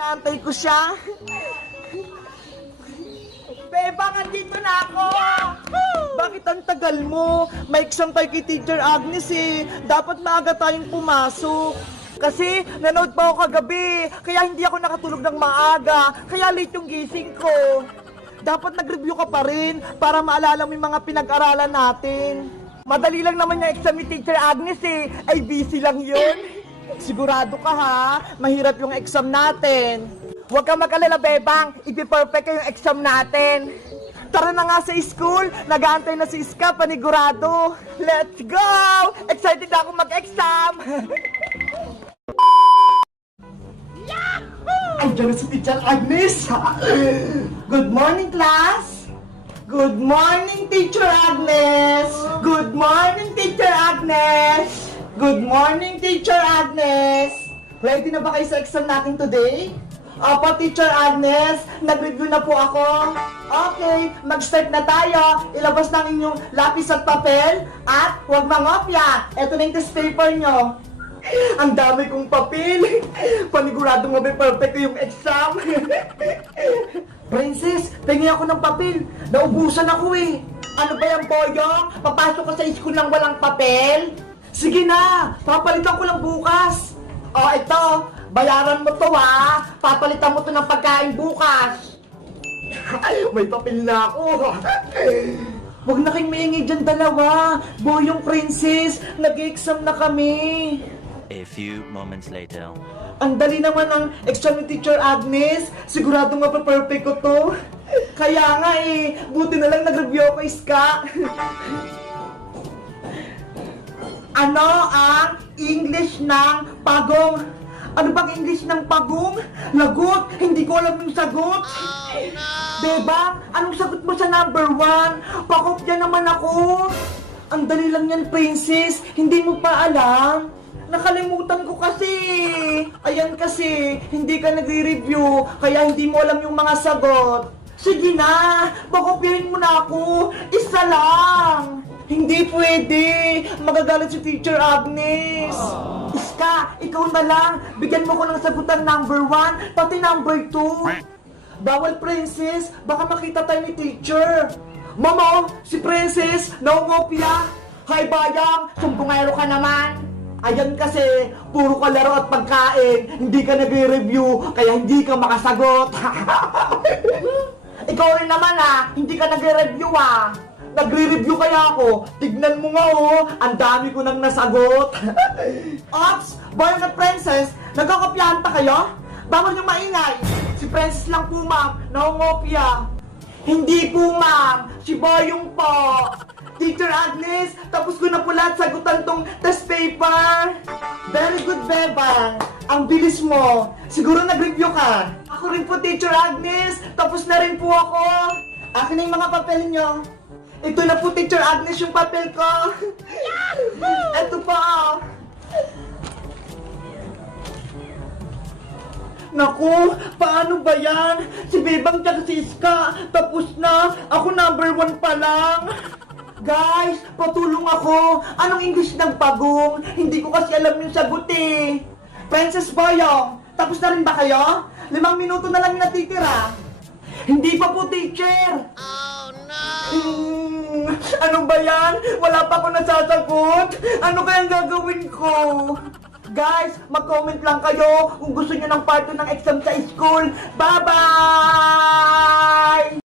Inaantay ko siya. Bebang, andito na ako! Bakit ang tagal mo? May exam tayo kay Teacher Agnes eh. Dapat maaga tayong pumasok. Kasi nanood pa ako kagabi, kaya hindi ako nakatulog ng maaga, kaya late yung gising ko. Dapat nag-review ka pa rin para maalala mo yung mga pinag-aralan natin. Madali lang naman yung exam ni Teacher Agnes eh, ay busy lang yun. Sigurado ka ha, mahirap yung exam natin. Huwag kang mag-alala, Bebang, ipi-perfect yung exam natin. Tara na nga sa school, nag-aantay na si Iska, panigurado. Let's go! Excited ako mag-exam! Andiyan na si Teacher Agnes! Good morning, class! Good morning, Teacher Agnes! Good morning, Teacher Agnes! Good morning, Teacher Agnes! Ready na ba kayo sa exam natin today? Opo, Teacher Agnes, nag-review na po ako. Okay, mag-start na tayo. Ilabas ng inyong lapis at papel at huwag mangopya. Ito na yung test paper nyo. Ang dami kong papel. Paniguradong mabe-perfect yung exam. Princess, tingin ako ng papel. Naubusan ako eh. Ano ba yan, Boyong? Papasok ko sa school ng walang papel? Sige na, papalitan ko lang bukas. O, ito. Bayaran mo to ha. Papalitan mo to ng pagkain bukas. May papel na ako. Huwag na kayong maingay dyan dalawa. Boyong, Princess, nag-exam na kami. A few moments later. Ang dali naman ng exam ni Teacher Agnes. Sigurado nga pa perfect ko to. Kaya nga eh, buti na lang nag-review ako, Iska. Ano ang English ng pagong? Ano bang English ng pagong? Lagot! Hindi ko alam yung sagot! Oh, no. Diba? Anong sagot mo sa number 1? Pakopya naman ako! Ang dali lang yan, Princess! Hindi mo pa alam? Nakalimutan ko kasi! Ayan kasi, hindi ka nagre-review, kaya hindi mo alam yung mga sagot. Sige na! Pakopyahin mo na ako! Isa lang! Hindi pwede! Magagalit si Teacher Agnes! Iska, ikaw na lang! Bigyan mo ko ng sagutan number 1, pati number 2! Bawal, Princess! Baka makita tayo ni Teacher! Mamo! Si Princess! Naungopya! Hi, Bayang! Sumpungero ka naman! Ayan kasi, puro ka laro at pagkain! Hindi ka nagre-review, kaya hindi ka makasagot! Ikaw rin naman hindi ka nagre-review Nagre-review kaya ako. Tignan mo nga ang dami ko nang nasagot. Ops, Boyong at Princess, nagkakopyahan pa kayo? Bawal yung maingay. Si Princess lang po, ma'am, naungopya. Hindi po, ma'am, si Boyong po. Teacher Agnes, tapos ko na po lahat sagutan tong test paper. Very good, Bebang. Ang bilis mo. Siguro nag-review ka. Ako rin po, Teacher Agnes. Tapos na rin po ako. Akin na yung mga papel nyo. Ito na po, Teacher Agnes, yung papel ko. Ito pa. Naku, paano ba yan? Si Bebang tsaka si Iska, tapos na. Ako number 1 pa lang. Guys, patulong ako. Anong English ng pagong? Hindi ko kasi alam yung sagot eh. Princess Boyong, tapos na rin ba kayo? 5 minuto na lang yung natitira. Hindi pa po, teacher. Oh, no. Ano ba yan? Wala pa ako nasasagot. Ano kayang gagawin ko? Guys, mag-comment lang kayo kung gusto nyo ng part 2 ng exam sa school. Bye-bye!